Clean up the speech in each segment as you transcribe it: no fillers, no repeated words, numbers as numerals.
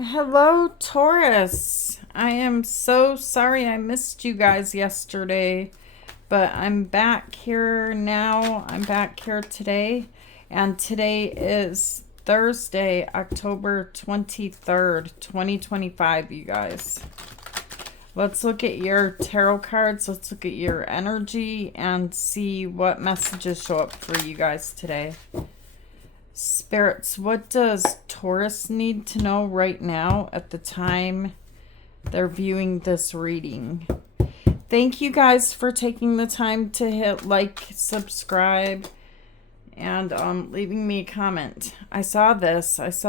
Hello, Taurus. I am so sorry I missed you guys yesterday, but I'm back here now. I'm back here today, and today is Thursday, October 23rd, 2025, you guys. Let's look at your tarot cards. Let's look at your energy and see what messages show up for you guys today. Spirits, what does Taurus need to know right now at the time they're viewing this reading? Thank you guys for taking the time to hit like, subscribe, and leaving me a comment. I saw this as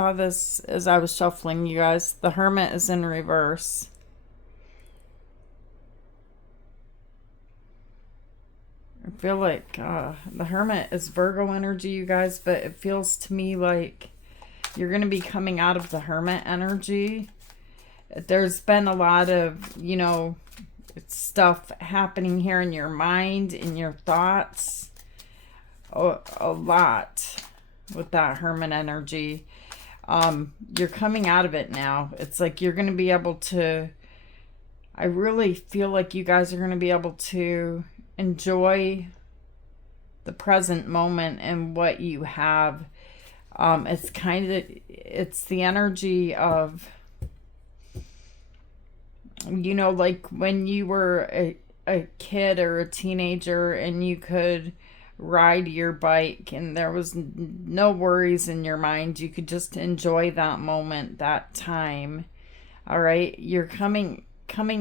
I was shuffling, you guys. The Hermit is in reverse. I feel like the Hermit is Virgo energy, you guys, but it feels to me like you're going to be coming out of the Hermit energy. There's been a lot of, stuff happening here in your mind, in your thoughts. A lot with that Hermit energy. You're coming out of it now. It's like you're going to be able to, I really feel like you guys are going to be able to enjoy the present moment and what you have. It's the energy of, like when you were a kid or a teenager and you could ride your bike and there was no worries in your mind. You could just enjoy that moment, that time. All right. You're coming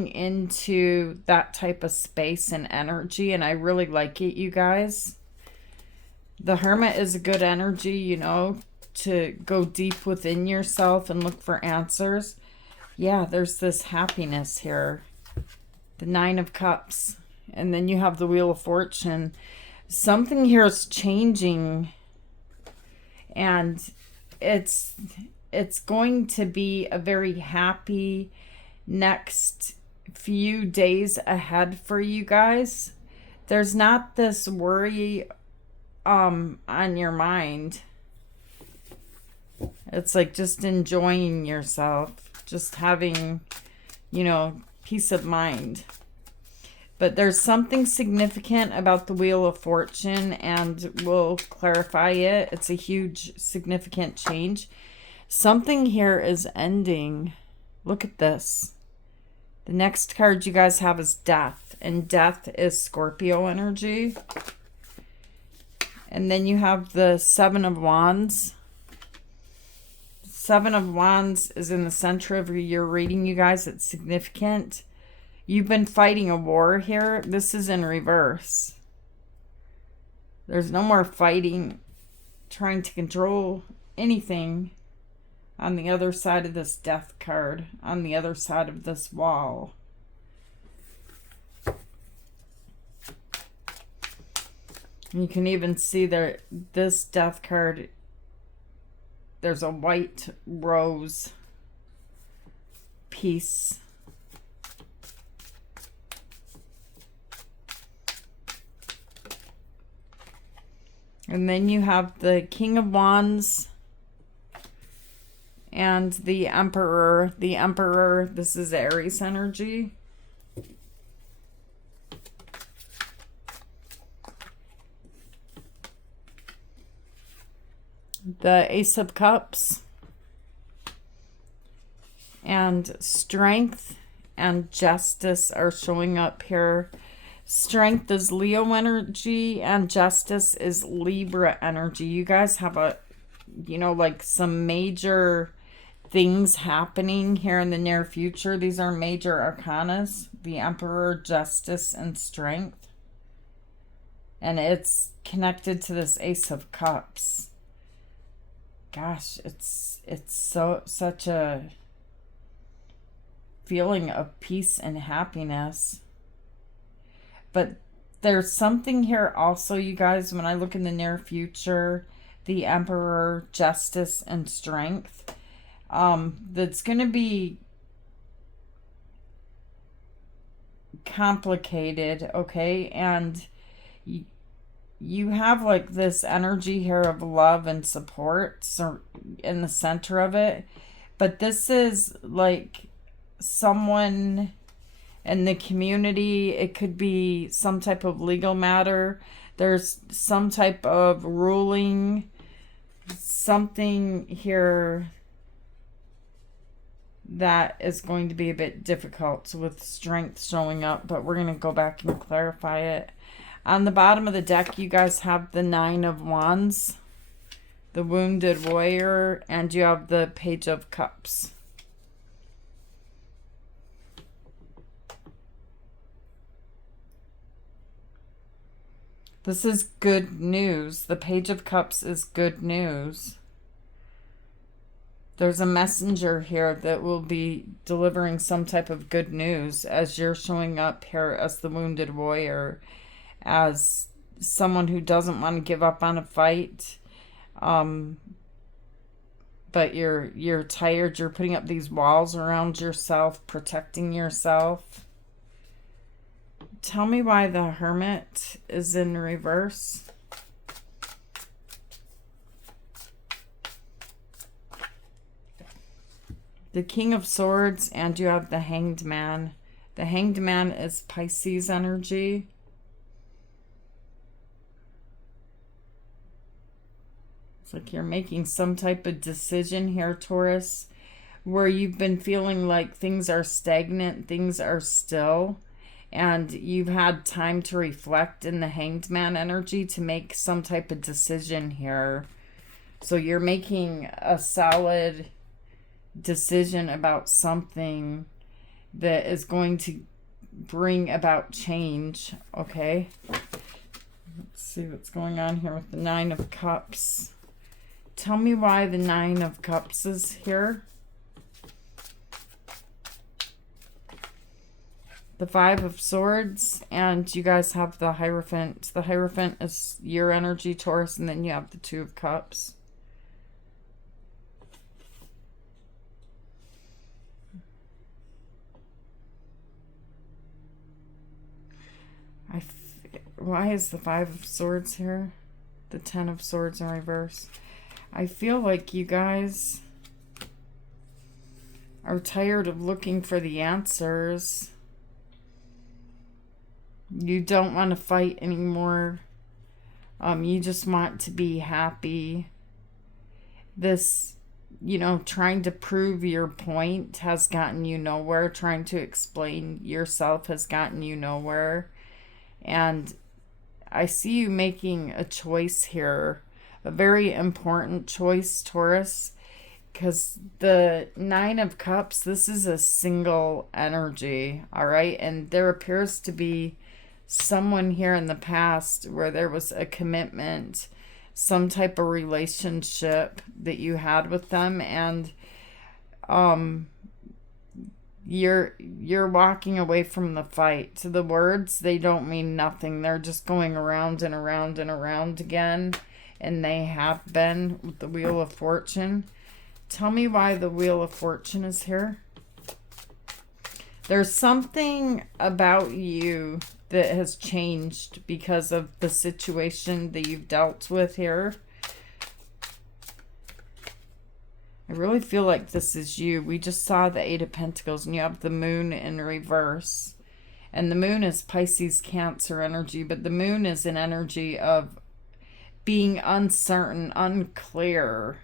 into that type of space and energy, and I really like it, you guys. The Hermit is a good energy, to go deep within yourself and look for answers. Yeah, there's this happiness here. The Nine of Cups. And then you have the Wheel of Fortune. Something here is changing, and it's going to be a very happy next few days ahead for you guys. There's not this worry on your mind. It's like just enjoying yourself, just having, peace of mind. But there's something significant about the Wheel of Fortune, and we'll clarify it. It's a huge, significant change. Something here is ending. Look at this. The next card you guys have is Death, and Death is Scorpio energy. And then you have the Seven of Wands. Seven of Wands is in the center of your reading, you guys. It's significant. You've been fighting a war here. This is in reverse. There's no more fighting, trying to control anything on the other side of this Death card, on the other side of this wall. You can even see that this Death card, there's a white rose piece. And then you have the King of Wands and the Emperor. The Emperor, this is Aries energy. The Ace of Cups. And Strength and Justice are showing up here. Strength is Leo energy and Justice is Libra energy. You guys have like some major things happening here in the near future. These are major arcanas. The Emperor, Justice, and Strength. And it's connected to this Ace of Cups. Gosh, it's such a feeling of peace and happiness. But there's something here also, you guys, when I look in the near future, the Emperor, Justice, and Strength, that's going to be complicated, okay? And you have like this energy here of love and support in the center of it. But this is like someone in the community. It could be some type of legal matter. There's some type of ruling, something here that is going to be a bit difficult with strength showing up, but we're going to go back and clarify it. On the bottom of the deck, you guys have the Nine of Wands, the Wounded Warrior, and you have the Page of Cups. This is good news. The Page of Cups is good news. There's a messenger here that will be delivering some type of good news as you're showing up here as the Wounded Warrior, as someone who doesn't want to give up on a fight. But you're tired. You're putting up these walls around yourself, protecting yourself. Tell me why the Hermit is in reverse. The King of Swords, and you have the Hanged Man. The Hanged Man is Pisces energy. It's like you're making some type of decision here, Taurus, where you've been feeling like things are stagnant, things are still, and you've had time to reflect in the Hanged Man energy to make some type of decision here. So you're making a solid decision about something that is going to bring about change. Okay, let's see what's going on here with the Nine of Cups. Tell me why the Nine of Cups is here. The Five of Swords, and you guys have the Hierophant. The Hierophant is your energy, Taurus, and then you have the Two of Cups. Why is the Five of Swords here? The Ten of Swords in reverse. I feel like you guys are tired of looking for the answers. You don't want to fight anymore. You just want to be happy. This, trying to prove your point has gotten you nowhere. Trying to explain yourself has gotten you nowhere. And I see you making a choice here, a very important choice, Taurus, because the Nine of Cups, this is a single energy, all right? And there appears to be someone here in the past where there was a commitment, some type of relationship that you had with them, and you're walking away from the fight. So the words, they don't mean nothing. They're just going around and around and around again, and they have been with the Wheel of Fortune. Tell me why the Wheel of Fortune is here. There's something about you that has changed because of the situation that you've dealt with here. I really feel like this is you. We just saw the Eight of Pentacles, and you have the Moon in reverse. And the Moon is Pisces, Cancer energy, but the Moon is an energy of being uncertain, unclear.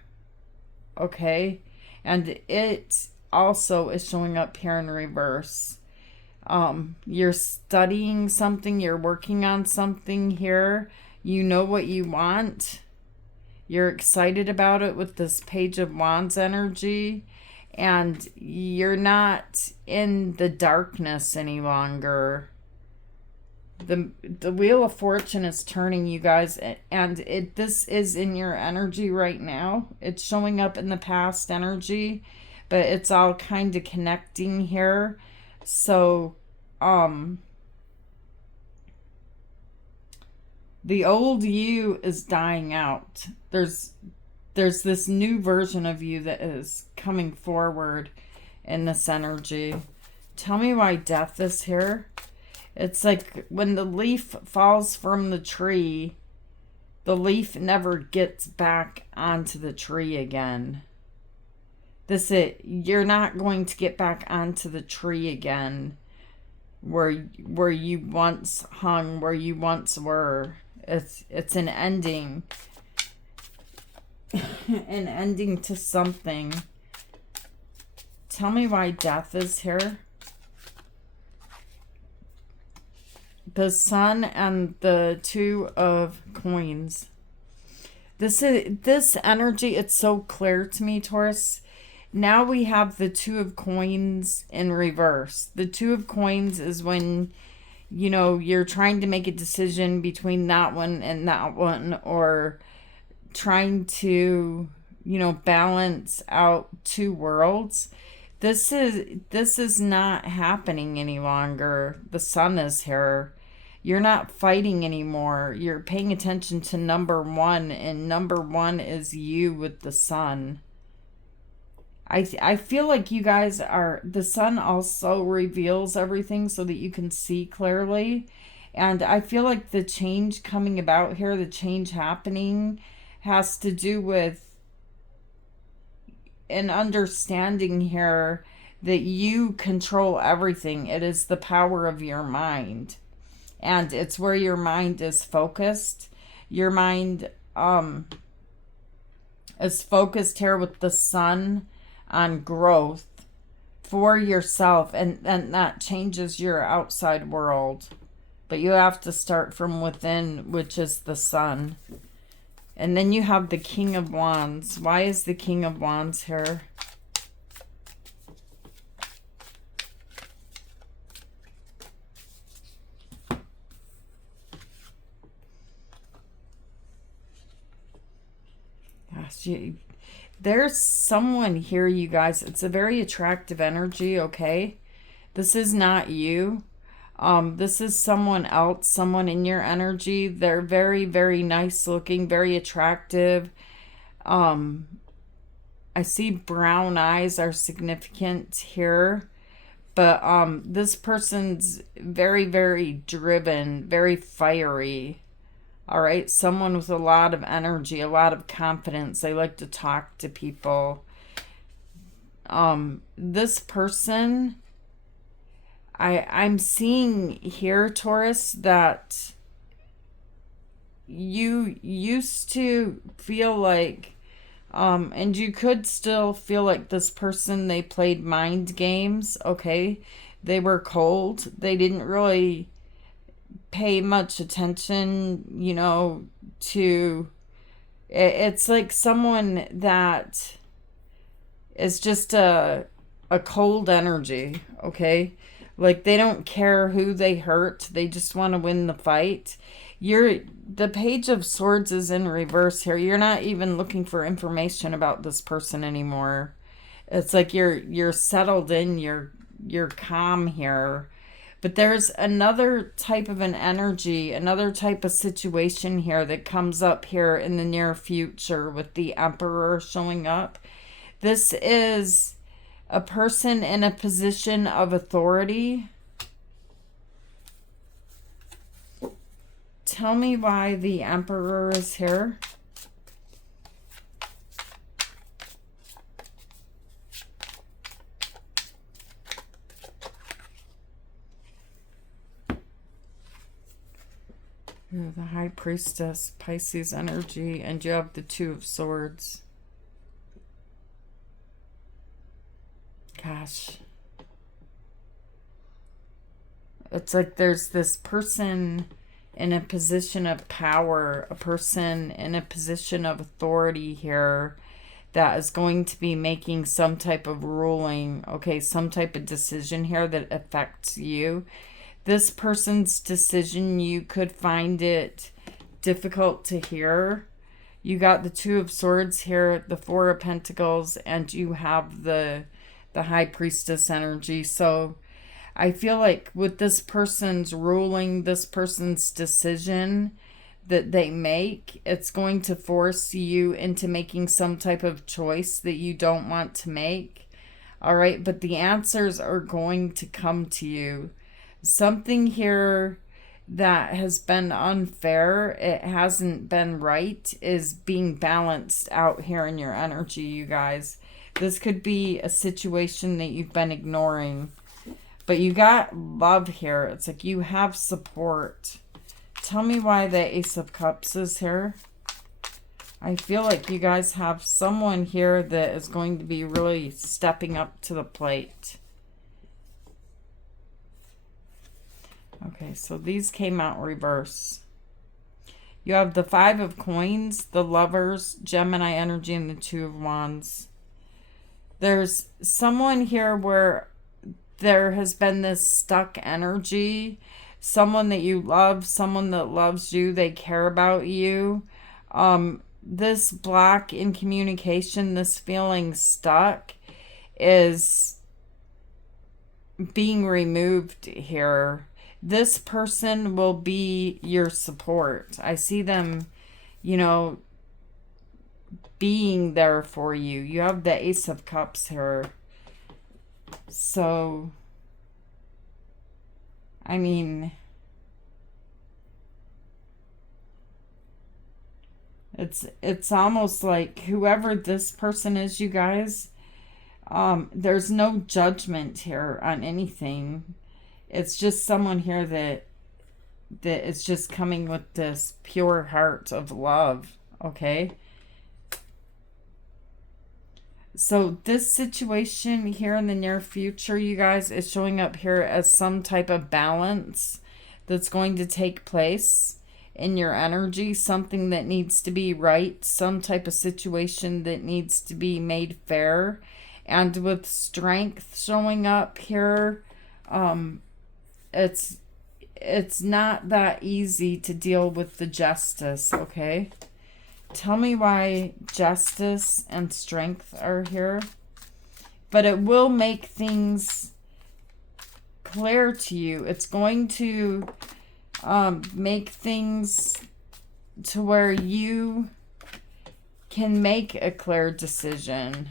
Okay? And it also is showing up here in reverse. You're studying something, you're working on something here. You know what you want. You're excited about it with this Page of Wands energy, and you're not in the darkness any longer. The Wheel of Fortune is turning, you guys, and this is in your energy right now. It's showing up in the past energy, but it's all kind of connecting here. So, the old you is dying out. There's this new version of you that is coming forward in this energy. Tell me why Death is here. It's like when the leaf falls from the tree, the leaf never gets back onto the tree again. you're not going to get back onto the tree again where you once hung, where you once were. It's an ending. An ending to something. Tell me why death is here. The Sun and the Two of Coins. This energy, it's so clear to me, Taurus. Now we have the Two of Coins in reverse. The Two of Coins is when, you know, you're trying to make a decision between that one and that one, or trying to, you know, balance out two worlds. This is not happening any longer. The Sun is here. You're not fighting anymore. You're paying attention to number one, and number one is you with the Sun. I feel like you guys are, the Sun also reveals everything so that you can see clearly. And I feel like the change coming about here, the change happening, has to do with an understanding here that you control everything. It is the power of your mind. And it's where your mind is focused. Your mind is focused here with the Sun on growth for yourself. And that changes your outside world. But you have to start from within, which is the Sun. And then you have the King of Wands. Why is the King of Wands here? Gosh, there's someone here, you guys. It's a very attractive energy, okay? This is not you. This is someone else, someone in your energy. They're very, very nice looking, very attractive. I see brown eyes are significant here. But this person's very, very driven, very fiery. All right, someone with a lot of energy, a lot of confidence. They like to talk to people. This person, I'm seeing here, Taurus, that you used to feel like, and you could still feel like this person, they played mind games, okay? They were cold. They didn't really pay much attention, you know, to, it's like someone that is just a cold energy, okay? Like they don't care who they hurt. They just want to win the fight. The Page of Swords is in reverse here. You're not even looking for information about this person anymore. It's like you're settled in, you're calm here. But there's another type of an energy, another type of situation here that comes up here in the near future with the Emperor showing up. This is a person in a position of authority. Tell me why the Emperor is here. The High Priestess, Pisces energy, and you have the Two of Swords. Gosh. It's like there's this person in a position of power, a person in a position of authority here that is going to be making some type of ruling, okay, some type of decision here that affects you. This person's decision, you could find it difficult to hear. You got the Two of Swords here, the Four of Pentacles, and you have the High Priestess energy. So I feel like with this person's ruling, this person's decision that they make, it's going to force you into making some type of choice that you don't want to make. All right, but the answers are going to come to you. Something here that has been unfair, it hasn't been right, is being balanced out here in your energy, you guys. This could be a situation that you've been ignoring. But you got love here. It's like you have support. Tell me why the Ace of Cups is here. I feel like you guys have someone here that is going to be really stepping up to the plate. Okay, so these came out reverse. You have the Five of Coins, the Lovers, Gemini energy, and the Two of Wands. There's someone here where there has been this stuck energy. Someone that you love, someone that loves you, they care about you. This block in communication, this feeling stuck, is being removed here. This person will be your support. I see them, you know, being there for you. You have the Ace of Cups here. So, I mean, it's almost like whoever this person is, you guys, there's no judgment here on anything. It's just someone here that is just coming with this pure heart of love, okay? So this situation here in the near future, you guys, is showing up here as some type of balance that's going to take place in your energy, something that needs to be right, some type of situation that needs to be made fair. And with Strength showing up here, it's not that easy to deal with the Justice, okay? Tell me why Justice and Strength are here. But it will make things clear to you. It's going to make things to where you can make a clear decision.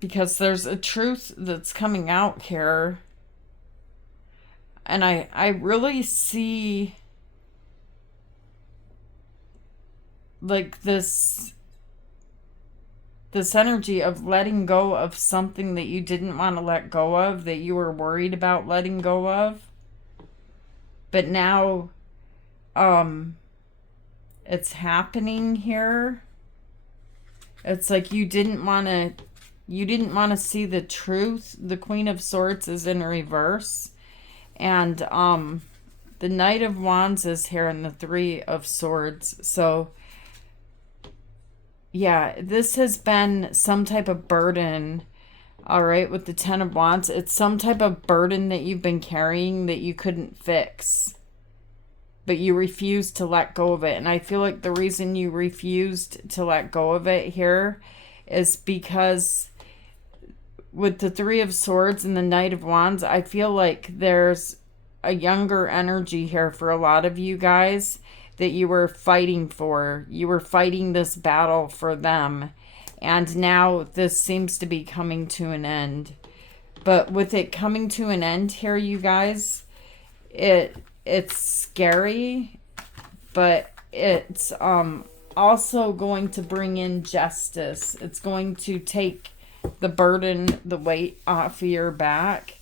Because there's a truth that's coming out here. And I really see like this energy of letting go of something that you didn't want to let go of, that you were worried about letting go of. But now it's happening here. It's like you didn't want to see the truth. The Queen of Swords is in reverse. And the Knight of Wands is here and the Three of Swords. So yeah, this has been some type of burden, all right, with the Ten of Wands. It's some type of burden that you've been carrying that you couldn't fix, but you refused to let go of it. And I feel like the reason you refused to let go of it here is because with the Three of Swords and the Knight of Wands, I feel like there's a younger energy here for a lot of you guys that you were fighting for. You were fighting this battle for them. And now this seems to be coming to an end. But with it coming to an end here, you guys, it's scary, but it's also going to bring in justice. It's going to take the burden, the weight off of your back.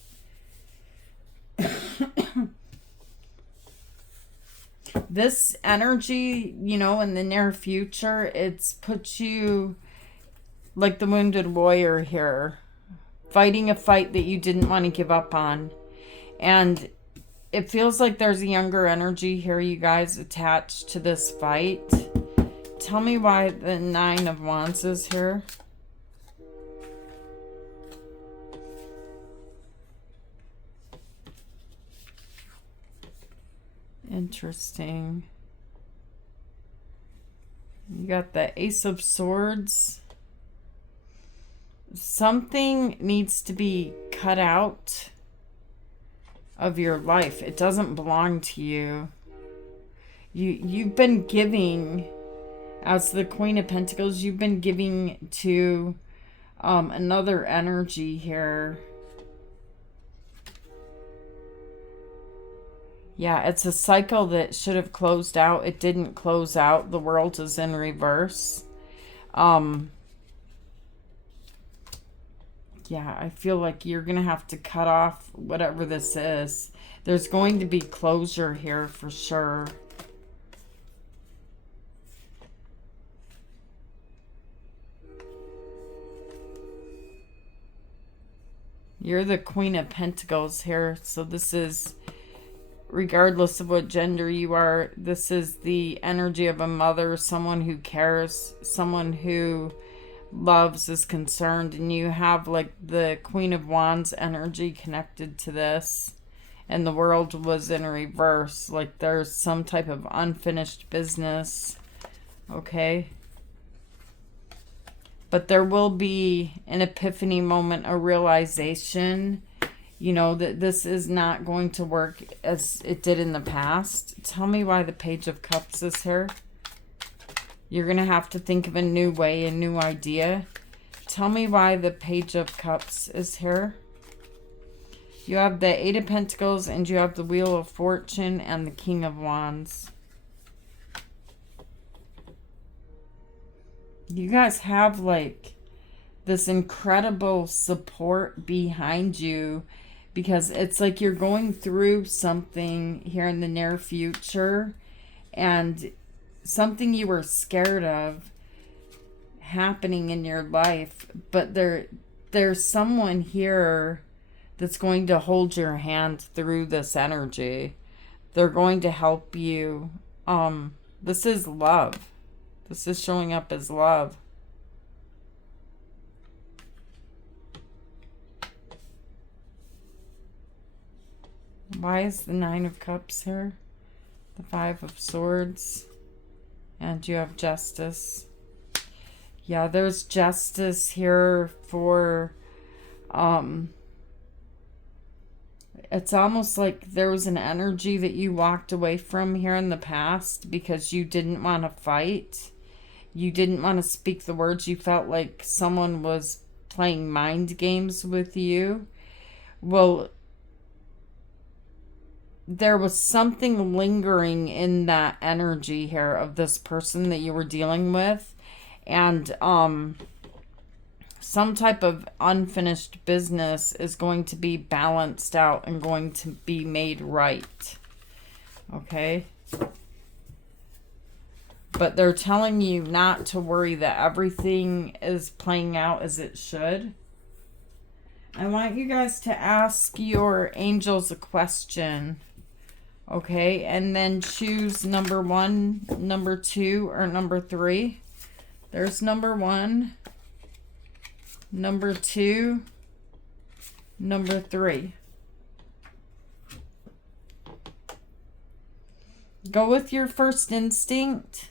This energy, you know, in the near future, it's put you like the wounded warrior here, fighting a fight that you didn't want to give up on. And it feels like there's a younger energy here, you guys, attached to this fight. Tell me why the Nine of Wands is here. Interesting. You got the Ace of Swords. Something needs to be cut out of your life. It doesn't belong to you. You've been giving, as the Queen of Pentacles, you've been giving to another energy here. Yeah, it's a cycle that should have closed out. It didn't close out. The world is in reverse. Um, yeah, I feel like you're going to have to cut off whatever this is. There's going to be closure here for sure. You're the Queen of Pentacles here, so this is, regardless of what gender you are, this is the energy of a mother, someone who cares, someone who loves, is concerned, and you have like the Queen of Wands energy connected to this, and the world was in reverse, like there's some type of unfinished business, okay? But there will be an epiphany moment, a realization, you know, that this is not going to work as it did in the past. Tell me why the Page of Cups is here. You're going to have to think of a new way, a new idea. Tell me why the Page of Cups is here. You have the Eight of Pentacles, and you have the Wheel of Fortune and the King of Wands. You guys have like this incredible support behind you, because it's like you're going through something here in the near future, and something you were scared of happening in your life, but there's someone here that's going to hold your hand through this energy. They're going to help you. This is love. This is showing up as love. Why is the Nine of Cups here? The Five of Swords. And you have Justice. Yeah, there's justice here for... It's almost like there was an energy that you walked away from here in the past because you didn't want to fight. You didn't want to speak the words. You felt like someone was playing mind games with you. Well, there was something lingering in that energy here of this person that you were dealing with. And some type of unfinished business is going to be balanced out and going to be made right. Okay? But they're telling you not to worry, that everything is playing out as it should. I want you guys to ask your angels a question. Okay? And then choose number 1, number 2, or number 3. There's number 1, number 2, number 3. Go with your first instinct.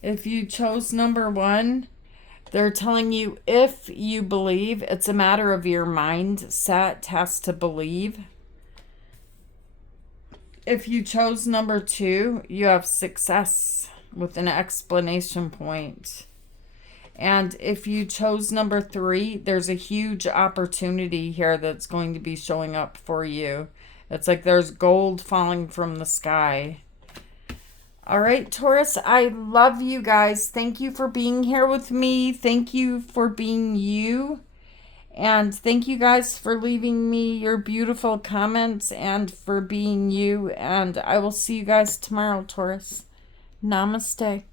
If you chose number 1, they're telling you if you believe, it's a matter of your mindset has to believe. If you chose number 2, you have success with an exclamation point. And if you chose number 3, there's a huge opportunity here that's going to be showing up for you. It's like there's gold falling from the sky. All right, Taurus, I love you guys. Thank you for being here with me. Thank you for being you. And thank you guys for leaving me your beautiful comments and for being you. And I will see you guys tomorrow, Taurus. Namaste.